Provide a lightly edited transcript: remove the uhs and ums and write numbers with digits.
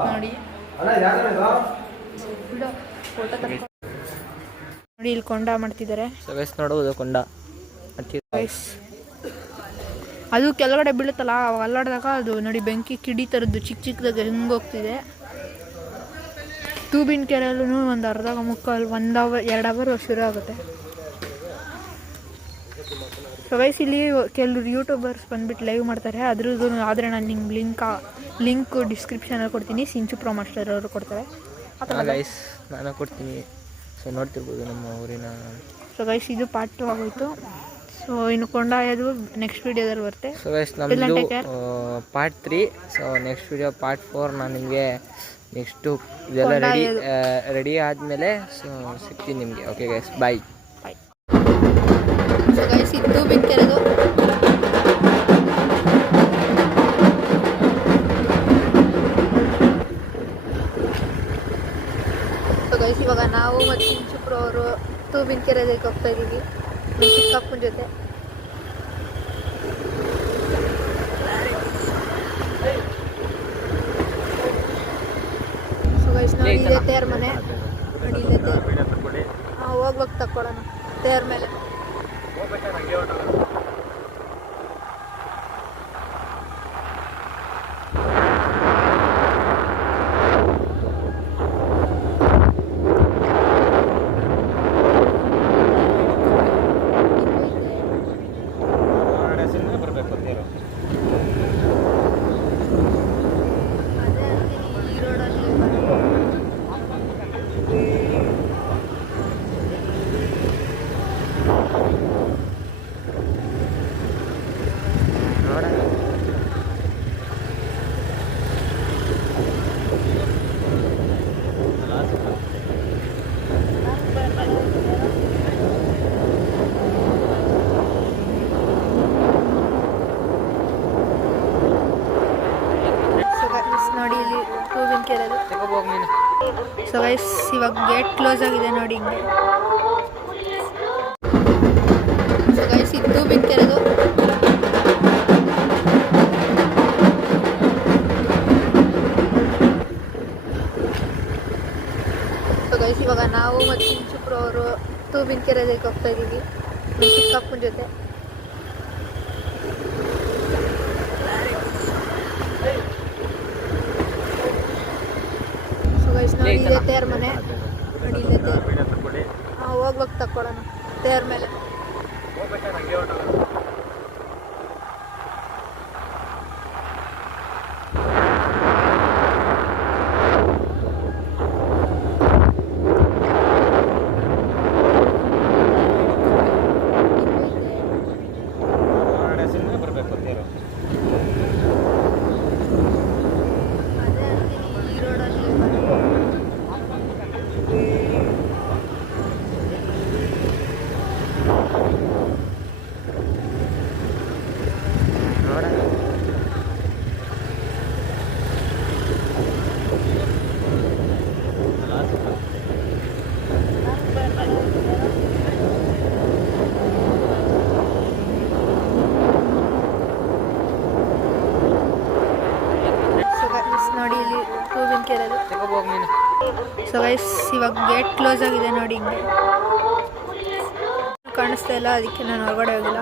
ನೋಡಿ ಫೋಟೋ ನೋಡಿ ಇಲ್ಲಿ ಕೊಂಡ ಮಾಡ್ತಿದ್ದಾರೆ. ನೋಡುವುದು ಕೊಂಡ ಅದು ಕೆಳಗಡೆ ಬೀಳುತ್ತಲ್ಲ ಅವಾಗ ಅಲ್ಲಾಡಿದಾಗ ಅದು ನೋಡಿ ಬೆಂಕಿ ಕಿಡಿ ಥರದ್ದು ಚಿಕ್ಕ ಚಿಕ್ಕದಾಗ ಹೆಂಗೆ ಹೋಗ್ತಿದೆ. ತೂಬಿನ ಕೆರೆಯಲ್ಲೂ ಒಂದು ಅರ್ಧ ಮುಕ್ಕಾಲು 1 ಅವರ್ 2 ಅವರ್ ಶುರು ಆಗುತ್ತೆ. ಸೊ ಗೈಸ್ ಇಲ್ಲಿ ಕೆಲವರು ಯೂಟ್ಯೂಬರ್ಸ್ ಬಂದುಬಿಟ್ಟು ಲೈವ್ ಮಾಡ್ತಾರೆ. ಅದ್ರದ್ದು ಆದರೆ ನಾನು ನಿಮ್ಗೆ ಲಿಂಕ್ ಡಿಸ್ಕ್ರಿಪ್ಷನಲ್ಲಿ ಕೊಡ್ತೀನಿ. ಸಿಂಚು ಪ್ರೋ ಮಾಸ್ಟರ್ ಅವರು ಕೊಡ್ತಾರೆ. ಗೈಸ್ ನಾನು ಕೊಡ್ತೀನಿ. ಸೊ ನೋಡ್ತಿರ್ಬೋದು ನಮ್ಮ ಊರಿನ. ಸೊ ಗೈಸ್ ಇದು ಪಾರ್ಟ್ 2 ಆಗೋಯ್ತು. ಸೊ ಇನ್ನು ಕೊಂಡಾಯೋದು ನೆಕ್ಸ್ಟ್ ವೀಡಿಯೋದಲ್ಲಿ ಬರುತ್ತೆ. ಸೊ ಗೈಸ್ ನಮ್ಮದು part 3. So next video part 4 ನಾನು ನಿಮಗೆ ನೆಕ್ಸ್ಟು ಇದೆಲ್ಲ ರೆಡಿ ಆದಮೇಲೆ ಸೊ ಸಿಗ್ತೀನಿ ನಿಮಗೆ. Okay guys bye. So guys ಇದು ಬಿತ್ತಿರೋದು ಸೊ ಗೈಸ್ ಇವಾಗ ನಾವು ಮತ್ತು ಸಿಂಚುಪ್ರು ಅವರು ತೂಬಿನ ಕೆರೆದಕ್ಕೆ ಹೋಗ್ತಾ ಇದ್ದೀವಿ ಚಿಕ್ಕಪ್ಪನ ಜೊತೆ. ಸೊ ಗೈಸ್ ನೋಡಿ ಇದೆ ತೇರ್ ಮನೆ. ನೋಡಿ ಇಲ್ಲೇ ತೇರ್. ಹೋಗ್ಬೇಕು ತಕ್ಕೊಳ್ಳೋಣ ತೇರ್ ಮೇಲೆ. ನೋಡಿ ಇಲ್ಲಿ ತೂಬಿನ ಕೆರೆದು. ಸೊ ಗೈಸ್ ಇವಾಗ ಗೇಟ್ ಕ್ಲೋಸ್ ಆಗಿದೆ ನೋಡಿ ಹಿಂಗೆ. ಸೊ ಗೈಸ್ ಇದು ತೂಬಿನ ಕೆರೆದು. ಸೊ ಗೈಸ್ ಇವಾಗ ನಾವು ಮತ್ತು ಸಿಂಚುಪ್ರು ಅವರು ತೂಬಿನ ಕೆರೆದಕ್ಕೆ ಹೋಗ್ತಾ ಇದ್ದೀವಿ ಚಿಕ್ಕಪ್ಪನ ಜೊತೆ. ನೋಡಿ ಇದೆ ತೇರ್ ಮನೆ. ನೋಡಿ ಇಲ್ಲೇ ತೇರ್. ಹೋಗ್ಬೇಕು ತಕ್ಕೊಳ್ಳೋಣ ತೇರ್ ಮೇಲೆ. ನೋಡಿ ಇಲ್ಲಿ ತೂಬಿನ ಕೆರೆದು. ಸೊ ಗೈಸ್ ಇವಾಗ ಗೇಟ್ ಕ್ಲೋಸ್ ಆಗಿದೆ ನೋಡಿ ಹಿಂಗೆ. ಕಾಣಿಸ್ತಾ ಇಲ್ಲ ಅದಕ್ಕೆ ನಾನು ಹೊರಗಡೆ ಹೋಗಿಲ್ಲ.